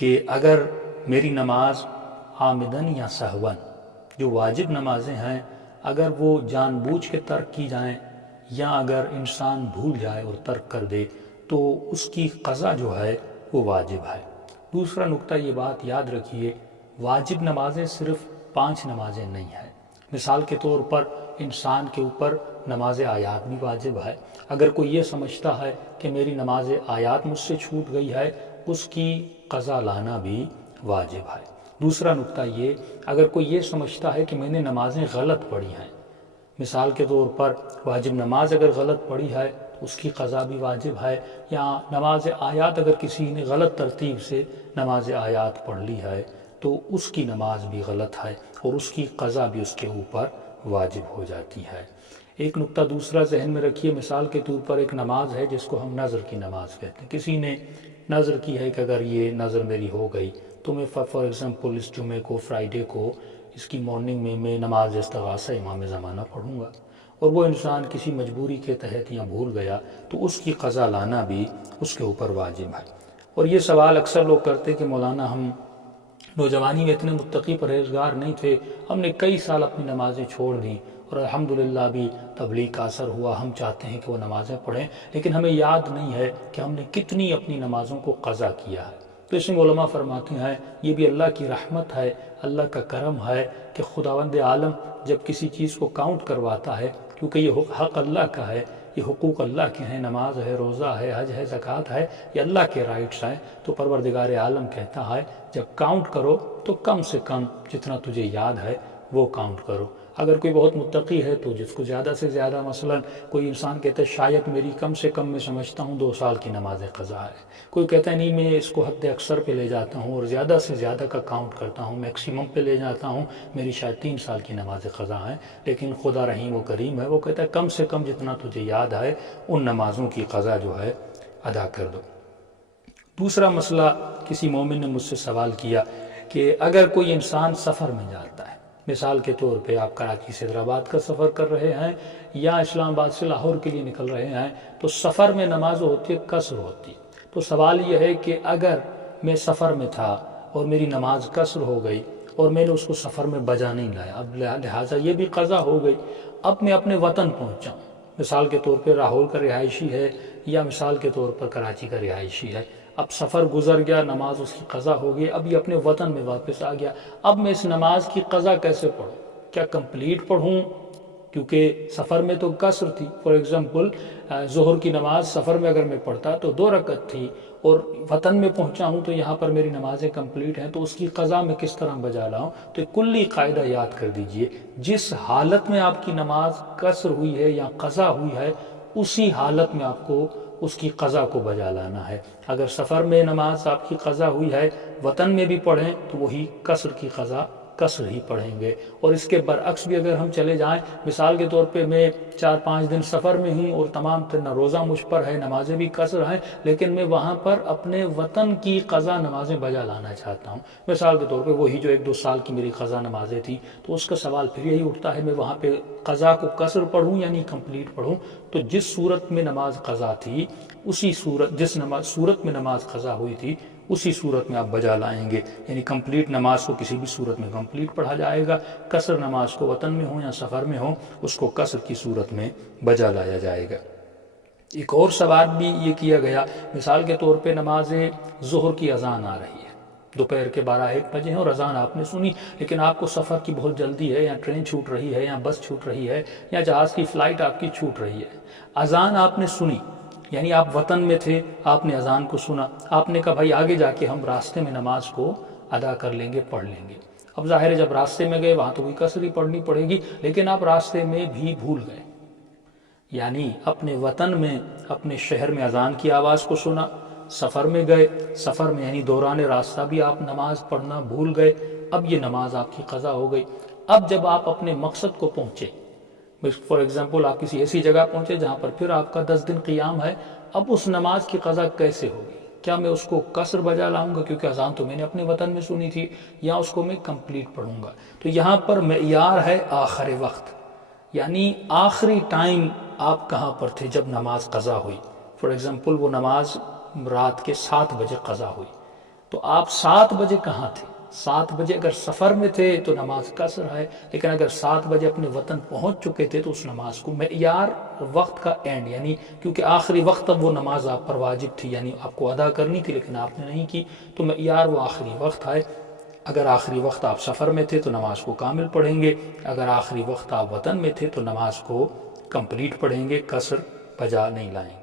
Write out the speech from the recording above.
کہ اگر میری نماز عامدن یا سہون، جو واجب نمازیں ہیں، اگر وہ جان بوجھ کے ترک کی جائیں یا اگر انسان بھول جائے اور ترک کر دے تو اس کی قضا جو ہے وہ واجب ہے۔ دوسرا نقطہ یہ بات یاد رکھیے، واجب نمازیں صرف 5 نمازیں نہیں ہیں۔ مثال کے طور پر انسان کے اوپر نماز آیات بھی واجب ہے۔ اگر کوئی یہ سمجھتا ہے کہ میری نماز آیات مجھ سے چھوٹ گئی ہے، اس کی قضا لانا بھی واجب ہے۔ دوسرا نقطہ یہ، اگر کوئی یہ سمجھتا ہے کہ میں نے نمازیں غلط پڑھی ہیں، مثال کے طور پر واجب نماز اگر غلط پڑھی ہے تو اس کی قضا بھی واجب ہے، یا نماز آیات اگر کسی نے غلط ترتیب سے نماز آیات پڑھ لی ہے تو اس کی نماز بھی غلط ہے اور اس کی قضا بھی اس کے اوپر واجب ہو جاتی ہے۔ ایک نقطہ دوسرا ذہن میں رکھیے، مثال کے طور پر ایک نماز ہے جس کو ہم نذر کی نماز کہتے ہیں۔ کسی نے نذر کی ہے کہ اگر یہ نذر میری ہو گئی تو میں فار ایگزامپل اس جمعے کو، فرائیڈے کو، اس کی مارننگ میں نماز استغاثہ امام زمانہ پڑھوں گا، اور وہ انسان کسی مجبوری کے تحت یا بھول گیا تو اس کی قضا لانا بھی اس کے اوپر واجب ہے۔ اور یہ سوال اکثر لوگ کرتے کہ مولانا ہم نوجوانی میں اتنے متقی پرہیزگار نہیں تھے، ہم نے کئی سال اپنی نمازیں چھوڑ دیں اور الحمدللہ بھی تبلیغ کا اثر ہوا، ہم چاہتے ہیں کہ وہ نمازیں پڑھیں، لیکن ہمیں یاد نہیں ہے کہ ہم نے کتنی اپنی نمازوں کو قضا کیا ہے۔ تو اس میں علماء فرماتے ہیں یہ بھی اللہ کی رحمت ہے، اللہ کا کرم ہے کہ خداوند عالم جب کسی چیز کو کاؤنٹ کرواتا ہے، کیونکہ یہ حق اللہ کا ہے، یہ حقوق اللہ کے ہیں، نماز ہے، روزہ ہے، حج ہے، زکوٰۃ ہے، یہ اللہ کے رائٹس ہیں، تو پروردگار عالم کہتا ہے جب کاؤنٹ کرو تو کم سے کم جتنا تجھے یاد ہے وہ کاؤنٹ کرو۔ اگر کوئی بہت متقی ہے تو جس کو زیادہ سے زیادہ، مثلا کوئی انسان کہتا ہے شاید میری کم سے کم میں سمجھتا ہوں 2 سال کی نماز قضا ہے، کوئی کہتا ہے نہیں میں اس کو حد اکثر پہ لے جاتا ہوں اور زیادہ سے زیادہ کا کاؤنٹ کرتا ہوں، میکسیمم پہ لے جاتا ہوں، میری شاید 3 سال کی نماز قضا ہے۔ لیکن خدا رحیم و کریم ہے، وہ کہتا ہے کم سے کم جتنا تجھے یاد ہے ان نمازوں کی قضا جو ہے ادا کر دو۔ دوسرا مسئلہ، کسی مومن نے مجھ سے سوال کیا کہ اگر کوئی انسان سفر میں جاتا ہے، مثال کے طور پہ آپ کراچی سے حیدرآباد کا سفر کر رہے ہیں یا اسلام آباد سے لاہور کے لیے نکل رہے ہیں، تو سفر میں نماز ہوتی ہے، قصر ہوتی ہے۔ تو سوال یہ ہے کہ اگر میں سفر میں تھا اور میری نماز قصر ہو گئی اور میں نے اس کو سفر میں بجا نہیں لایا، اب لہٰذا یہ بھی قضا ہو گئی، اب میں اپنے وطن پہنچا ہوں، مثال کے طور پہ راہول کا رہائشی ہے یا مثال کے طور پر کراچی کا رہائشی ہے، اب سفر گزر گیا، نماز اس کی قضا ہو گئی، اب یہ اپنے وطن میں واپس آ گیا، اب میں اس نماز کی قضا کیسے پڑھوں؟ کیا کمپلیٹ پڑھوں؟ کیونکہ سفر میں تو قصر تھی، فار ایگزامپل ظہر کی نماز سفر میں اگر میں پڑھتا تو 2 رکعت تھی اور وطن میں پہنچا ہوں تو یہاں پر میری نمازیں کمپلیٹ ہیں، تو اس کی قضا میں کس طرح بجا لاؤں؟ تو ایک کلی قاعدہ یاد کر دیجئے، جس حالت میں آپ کی نماز قصر ہوئی ہے یا قضا ہوئی ہے اسی حالت میں آپ کو اس کی قضا کو بجا لانا ہے۔ اگر سفر میں نماز آپ کی قضا ہوئی ہے، وطن میں بھی پڑھیں تو وہی قصر کی قضا قصر ہی پڑھیں گے، اور اس کے برعکس بھی اگر ہم چلے جائیں، مثال کے طور پہ میں 4-5 دن سفر میں ہوں اور تمام روزہ مجھ پر ہے، نمازیں بھی قصر ہیں، لیکن میں وہاں پر اپنے وطن کی قضا نمازیں بجا لانا چاہتا ہوں، مثال کے طور پہ وہی جو 1-2 سال کی میری قضا نمازیں تھیں، تو اس کا سوال پھر یہی اٹھتا ہے میں وہاں پہ قضا کو قصر پڑھوں یعنی کمپلیٹ پڑھوں؟ تو جس صورت میں نماز قضا تھی اسی صورت، جس صورت میں نماز قضا ہوئی تھی اسی صورت میں آپ بجا لائیں گے، یعنی کمپلیٹ نماز کو کسی بھی صورت میں کمپلیٹ پڑھا جائے گا، قصر نماز کو وطن میں ہو یا سفر میں ہو اس کو قصر کی صورت میں بجا لایا جائے گا۔ ایک اور سوال بھی یہ کیا گیا، مثال کے طور پہ نماز ظہر کی اذان آ رہی ہے، دوپہر کے 12-1 بجے ہیں اور اذان آپ نے سنی، لیکن آپ کو سفر کی بہت جلدی ہے، یا ٹرین چھوٹ رہی ہے یا بس چھوٹ رہی ہے یا جہاز کی فلائٹ آپ کی چھوٹ رہی ہے، اذان آپ نے سنی، یعنی آپ وطن میں تھے، آپ نے اذان کو سنا، آپ نے کہا بھائی آگے جا کے ہم راستے میں نماز کو ادا کر لیں گے، پڑھ لیں گے۔ اب ظاہر ہے جب راستے میں گئے وہاں تو کوئی قصر ہی پڑھنی پڑے گی، لیکن آپ راستے میں بھی بھول گئے، یعنی اپنے وطن میں اپنے شہر میں اذان کی آواز کو سنا، سفر میں گئے، سفر میں یعنی دوران راستہ بھی آپ نماز پڑھنا بھول گئے، اب یہ نماز آپ کی قضا ہو گئی۔ اب جب آپ اپنے مقصد کو پہنچے، فار ایگزامپل آپ کسی ایسی جگہ پہنچے جہاں پر پھر آپ کا 10 دن قیام ہے، اب اس نماز کی قضا کیسے ہوگی؟ کیا میں اس کو قصر بجا لاؤں گا کیونکہ اذان تو میں نے اپنے وطن میں سنی تھی، یا اس کو میں کمپلیٹ پڑھوں گا؟ تو یہاں پر معیار ہے آخر وقت، یعنی آخری ٹائم آپ کہاں پر تھے جب نماز قضا ہوئی۔ فار ایگزامپل وہ نماز رات کے 7 بجے قضا ہوئی، تو آپ 7 بجے کہاں تھے؟ 7 بجے اگر سفر میں تھے تو نماز قصر ہے، لیکن اگر 7 بجے اپنے وطن پہنچ چکے تھے تو اس نماز کو معیار وقت کا اینڈ، یعنی کیونکہ آخری وقت تب وہ نماز آپ پر واجب تھی، یعنی آپ کو ادا کرنی تھی لیکن آپ نے نہیں کی، تو معیار وہ آخری وقت ہے۔ اگر آخری وقت آپ سفر میں تھے تو نماز کو کامل پڑھیں گے، اگر آخری وقت آپ وطن میں تھے تو نماز کو کمپلیٹ پڑھیں گے، قصر بجا نہیں لائیں گے۔